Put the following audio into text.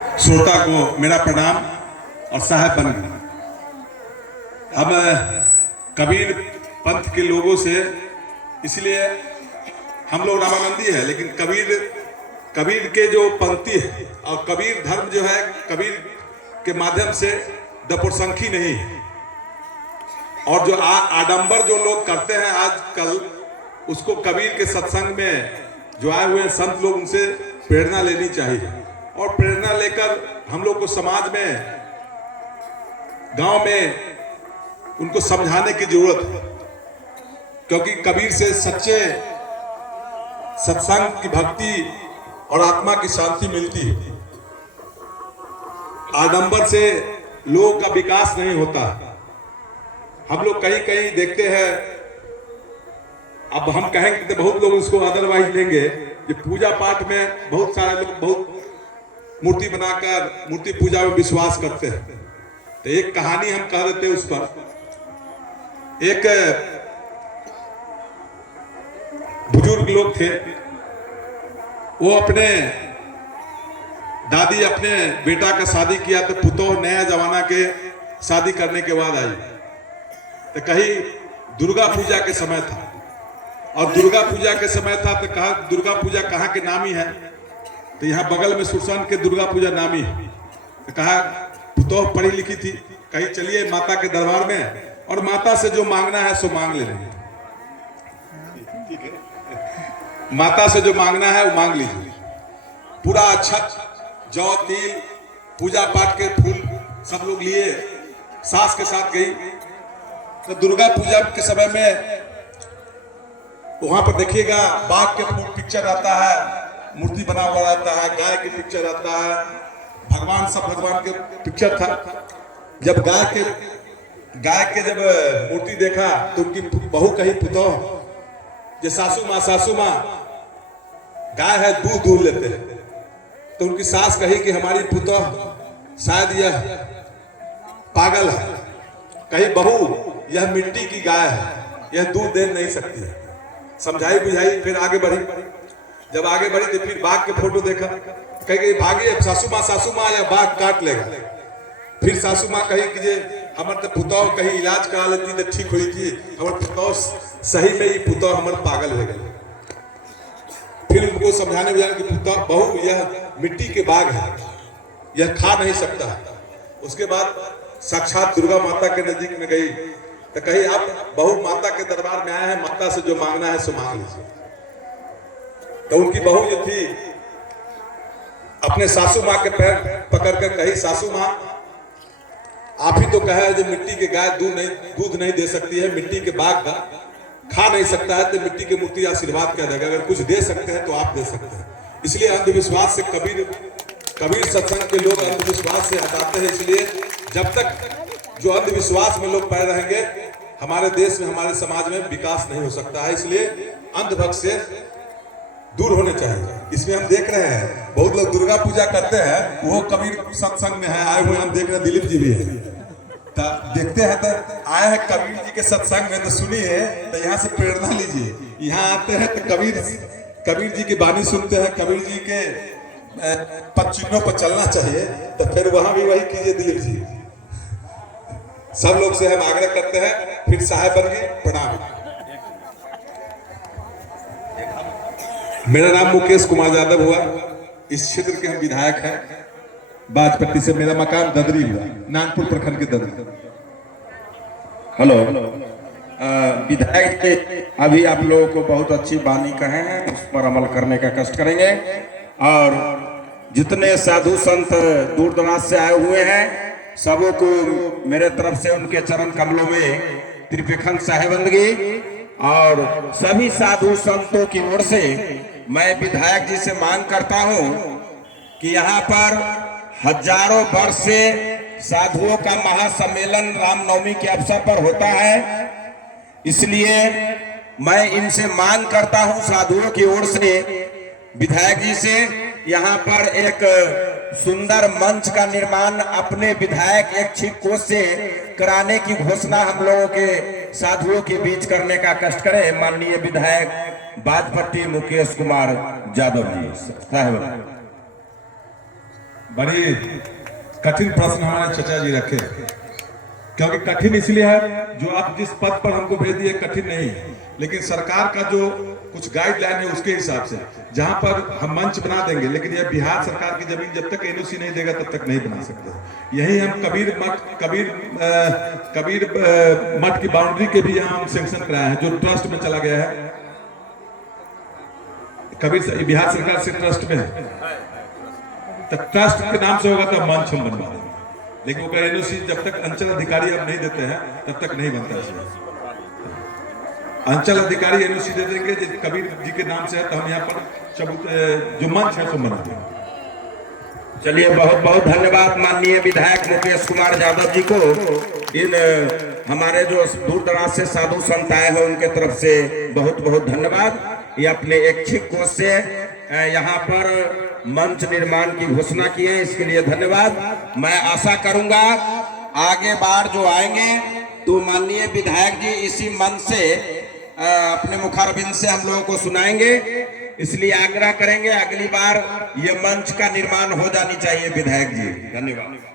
श्रोता को मेरा प्रणाम और साहेब बन। हम कबीर पंथ के लोगों से, इसलिए हम लोग रामानंदी है, लेकिन कबीर के जो पंथी है और कबीर धर्म जो है, कबीर के माध्यम से दपुरसंखी नहीं है। और जो आडंबर जो लोग करते हैं आजकल, उसको कबीर के सत्संग में जो आए हुए संत लोग, उनसे प्रेरणा लेनी चाहिए। और प्रेरणा लेकर हम लोग को समाज में, गांव में उनको समझाने की जरूरत है, क्योंकि कबीर से सच्चे सत्संग की भक्ति और आत्मा की शांति मिलती है। आडंबर से लोगों का विकास नहीं होता। हम लोग कहीं कहीं देखते हैं, अब हम कहेंगे तो बहुत लोग उसको अदरवाइज लेंगे, कि पूजा पाठ में बहुत सारे लोग बहुत मूर्ति बनाकर मूर्ति पूजा में विश्वास करते हैं। तो एक कहानी हम कह देते हैं उस पर। एक बुजुर्ग लोग थे, वो अपने दादी अपने बेटा का शादी किया, तो पुतोह नया जमाना के शादी करने के बाद आई। तो कहीं दुर्गा पूजा के समय था, और दुर्गा पूजा के समय था तो कहा दुर्गा पूजा कहाँ के नामी है, तो यहाँ बगल में सुरसन के दुर्गा पूजा नामी है। तो कहा पुतोह पढ़ी लिखी थी, कहीं चलिए माता के दरबार में और माता से जो मांगना है सो मांग ले लेंगे। माता से जो मांगना है वो मांग लीजिए। पूरा अक्षत, जौ, तिल, पूजा पाठ के फूल सब लोग लिए, सास के साथ गई। तो दुर्गा पूजा के समय में वहां पर देखिएगा बाघ के पिक्चर आता है, मूर्ति बना हुआ रहता है, गाय की पिक्चर आता है, भगवान सब भगवान के पिक्चर था। जब गाय के जब मूर्ति देखा तो उनकी बहू कही पुतोह, जो सासू माँ गाय है दूध दूध लेते हैं। तो उनकी सास कही कि हमारी पुतोह शायद यह पागल है, कही बहू यह मिट्टी की गाय है, यह दूध दे नहीं सकती है। समझाई बुझाई, फिर आगे बढ़ी। जब आगे बढ़ी तो फिर बाघ के फोटो देखा, कही भागी सासू माँ या बाघ काट लेगा। फिर सासू माँ कही कि जे हमारे तो पुतोह कहीं इलाज करा लेती तो ठीक हुई थी, हमारे पुतोह सही में ही पुतोह हमारे पागल हो गए। फिर उनको समझाने बुझाने की पुतोह बहू यह मिट्टी के बाघ है, यह खा नहीं सकता। उसके बाद साक्षात दुर्गा माता के नजदीक में गई, तो कही आप बहू माता के दरबार में आए हैं, माता से जो मांगना है सो मांग लीजिए। तो उनकी बहू जो थी अपने सासू माँ के पैर पकड़कर कही, सासू माँ आप ही तो कहे जो मिट्टी के गाय दूध नहीं दे सकती है, मिट्टी के बाघ का खा नहीं सकता है, तो मिट्टी की मूर्ति आशीर्वाद क्या देगा, अगर कुछ दे सकते हैं तो आप दे सकते हैं। इसलिए अंधविश्वास से कबीर सत्संग के लोग अंधविश्वास से हटाते हैं। इसलिए जब तक जो अंधविश्वास में लोग पड़े रहेंगे, हमारे देश में, हमारे समाज में विकास नहीं हो सकता है। इसलिए अंधभक्त से दूर होने चाहिए। इसमें हम देख रहे हैं बहुत लोग दुर्गा पूजा करते हैं, वो कबीर सत्संग में है आए हुए। हम देख रहे हैं दिलीप जी भी है, तो देखते हैं तो आए हैं कबीर जी के सत्संग में, तो सुनिए, तो यहाँ से प्रेरणा लीजिए। यहाँ आते हैं तो कबीर जी की वाणी सुनते हैं, कबीर जी के पद चिन्हों पर चलना चाहिए। तो फिर वहां भी वही कीजिए दिलीप जी। सब लोग से हम आग्रह करते हैं। फिर साहेब बन गए, प्रणाम। मेरा नाम मुकेश कुमार यादव हुआ, इस क्षेत्र के हम विधायक हैं। बाजपट्टी से मेरा मकान ददरी हुआ, नागपुर प्रखंड के ददरी। हेलो, विधायक के अभी आप लोगों को बहुत अच्छी वाणी कहे हैं, उस पर अमल करने का कष्ट करेंगे। और जितने साधु संत दूर दराज से आए हुए हैं, सबों को मेरे तरफ से उनके चरण कमलों में त्रिपेखन साहेबंदगी। और सभी साधु संतों की ओर से मैं विधायक जी से मांग करता हूं कि यहाँ पर हजारों वर्ष से साधुओं का महासम्मेलन रामनवमी के अवसर पर होता है। इसलिए मैं इनसे मांग करता हूं, साधुओं की ओर से विधायक जी से, यहाँ पर एक सुंदर मंच का निर्माण अपने विधायक इच्छित कोष से कराने की घोषणा हम लोगों के साधुओं के बीच करने का कष्ट करें। माननीय विधायक बाजपट्टी मुकेश कुमार यादव जी साहब। बड़ी कठिन प्रश्न हमारे चचा जी रखे, क्योंकि कठिन इसलिए है जो आप जिस पद पर हमको भेज दिए कठिन नहीं है, लेकिन सरकार का जो कुछ गाइडलाइन है उसके हिसाब से जहां पर हम मंच बना देंगे, लेकिन यह बिहार सरकार की जमीन जब तक एनओसी नहीं देगा तब तक नहीं बना सकते। यही हम कबीर मठ की बाउंड्री के भी यहाँ हम सेंक्शन कराए हैं, जो ट्रस्ट में चला गया है, कबीर बिहार सरकार से ट्रस्ट में है, तब ट्रस्ट के नाम से होगा तो मंच हम बनवा देंगे, लेकिन वो एनओसी जब तक अंचल अधिकारी अब नहीं देते हैं तब तक नहीं बनता है। अंचल अधिकारी एनओसी दे देंगे कबीर जी के नाम से है, तो हम यहाँ पर जो मंच है सो बना देंगे। चलिए, बहुत बहुत धन्यवाद माननीय विधायक मुकेश कुमार यादव जी को। इन हमारे जो दूर दराज से साधु संत आए हैं उनके तरफ से बहुत बहुत धन्यवाद। ये अपने इच्छित कोष से यहाँ पर मंच निर्माण की घोषणा की है, इसके लिए धन्यवाद। मैं आशा करूंगा आगे बार जो आएंगे तो माननीय विधायक जी इसी मंच से अपने मुखारबिंद से हम लोगों को सुनाएंगे, इसलिए आग्रह करेंगे अगली बार ये मंच का निर्माण हो जानी चाहिए विधायक जी। धन्यवाद।